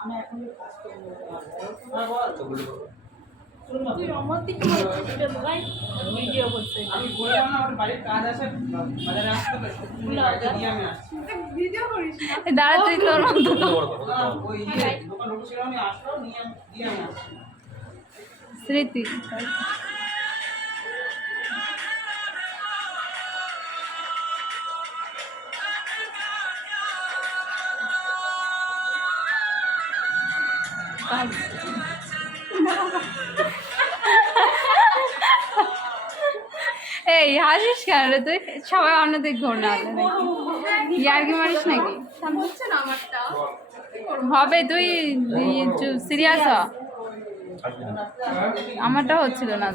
আমি এখন কাজ করব। তুই রমতি ভাই ভিডিও করছিস। আমি বললাম না আমার বাড়ির কাজ আছে, বাজারে আসতে হবে, তুমি বাড়িতে দিয়ে আমি আসছি। ভিডিও করিস না। দাঁড়া তুই তোর মতো ওই দোকান ঢুকছিল, আমি আসলো নিয়ে দিয়ে আমি আসছি। স্মৃতি এই হাসিস কেন রে তুই? সবাই অন্যদিক ঘোর না ইয়ার্কি মারিস নাকি? হবে তুই সিরিয়াস হ। আমারটা হচ্ছিল না।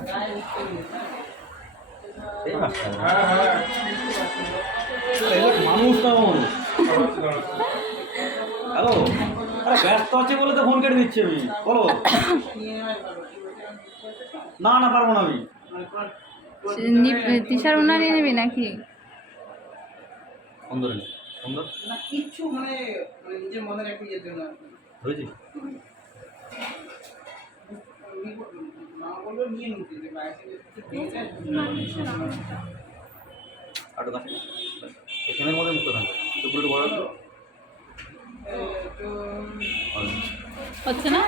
মানুষ না মানুষ। হ্যালো, আরে ব্যস্ত আছে বলে তো ফোন কেটে দিচ্ছি আমি। বলো। না না পারবো না আমি। তিশার উনা নিয়ে নিবি নাকি? সুন্দর সুন্দর না কিচ্ছু মানে নিজের মনের একটা ইয়ের জন্য হয়েছে। মা বললো নিয়ে নিতে যে বাইরে আটু কাছে এখানের মধ্যে মুক্ত থাকবে তো পুরো বড় হচ্ছে না।